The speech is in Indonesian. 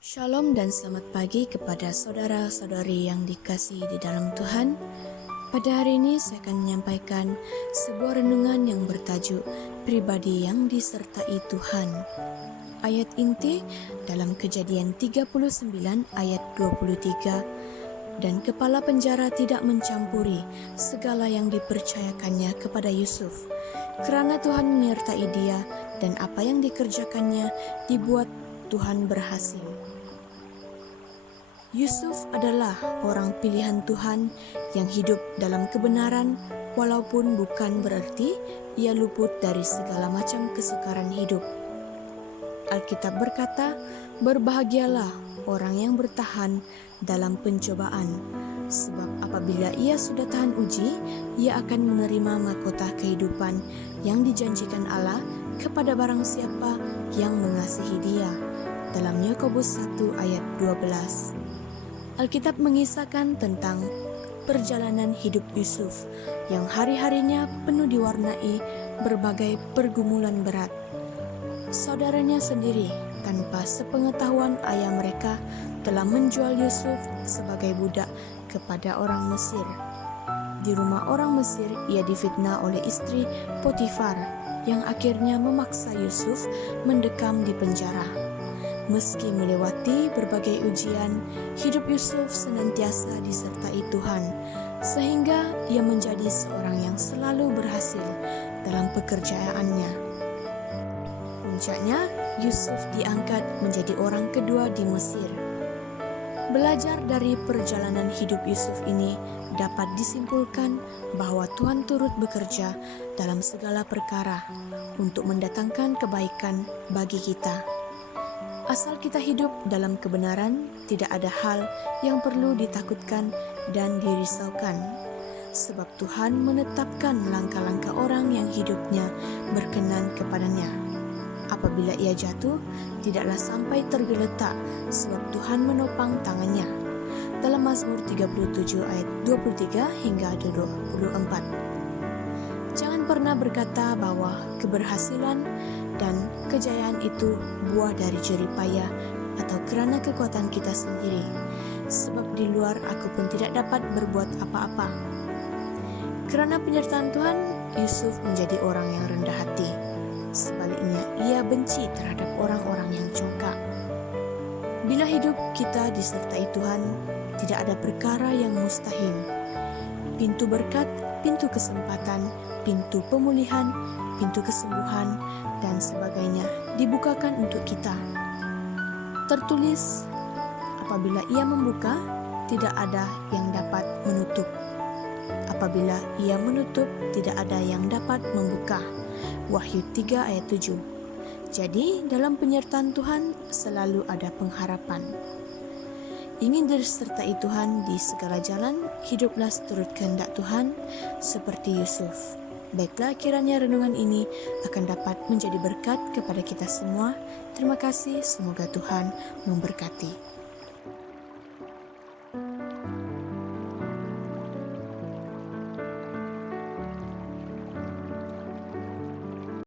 Shalom dan selamat pagi kepada saudara-saudari yang dikasihi di dalam Tuhan. Pada hari ini saya akan menyampaikan sebuah renungan yang bertajuk Pribadi yang disertai Tuhan. Ayat inti dalam Kejadian 39 ayat 23. Dan kepala penjara tidak mencampuri segala yang dipercayakannya kepada Yusuf, kerana Tuhan menyertai dia dan apa yang dikerjakannya dibuat Tuhan berhasil. Yusuf adalah orang pilihan Tuhan yang hidup dalam kebenaran, walaupun bukan berarti ia luput dari segala macam kesukaran hidup. Alkitab berkata, "Berbahagialah orang yang bertahan dalam pencobaan, sebab apabila ia sudah tahan uji, ia akan menerima mahkota kehidupan yang dijanjikan Allah kepada barang siapa yang mengasihi dia." Dalam Yakobus 1 ayat 12. Alkitab mengisahkan tentang perjalanan hidup Yusuf yang hari-harinya penuh diwarnai berbagai pergumulan berat. Saudaranya sendiri tanpa sepengetahuan ayah mereka telah menjual Yusuf sebagai budak kepada orang Mesir. Di rumah orang Mesir ia difitnah oleh istri Potifar yang akhirnya memaksa Yusuf mendekam di penjara. Meski melewati berbagai ujian, hidup Yusuf senantiasa disertai Tuhan, sehingga ia menjadi seorang yang selalu berhasil dalam pekerjaannya. Puncaknya, Yusuf diangkat menjadi orang kedua di Mesir. Belajar dari perjalanan hidup Yusuf ini dapat disimpulkan bahwa Tuhan turut bekerja dalam segala perkara untuk mendatangkan kebaikan bagi kita. Asal kita hidup dalam kebenaran, tidak ada hal yang perlu ditakutkan dan dirisaukan. Sebab Tuhan menetapkan langkah-langkah orang yang hidupnya berkenan kepadanya. Apabila ia jatuh, tidaklah sampai tergeletak, sebab Tuhan menopang tangannya. Dalam Mazmur 37 ayat 23 hingga 24. Jangan pernah berkata bahwa keberhasilan dan kejayaan itu buah dari jerih payah atau kerana kekuatan kita sendiri, sebab di luar aku pun tidak dapat berbuat apa-apa. Kerana penyertaan Tuhan, Yusuf menjadi orang yang rendah hati. Sebaliknya, ia benci terhadap orang-orang yang congkak. Bila hidup kita disertai Tuhan, tidak ada perkara yang mustahil. Pintu berkat, pintu kesempatan, pintu pemulihan, pintu kesembuhan, dan sebagainya dibukakan untuk kita. Tertulis, apabila ia membuka, tidak ada yang dapat menutup. Apabila ia menutup, tidak ada yang dapat membuka. Wahyu 3 ayat 7. Jadi, dalam penyertaan Tuhan selalu ada pengharapan. Ingin disertai Tuhan di segala jalan, hiduplah seturut kehendak Tuhan seperti Yusuf. Baiklah, kiranya renungan ini akan dapat menjadi berkat kepada kita semua. Terima kasih, semoga Tuhan memberkati.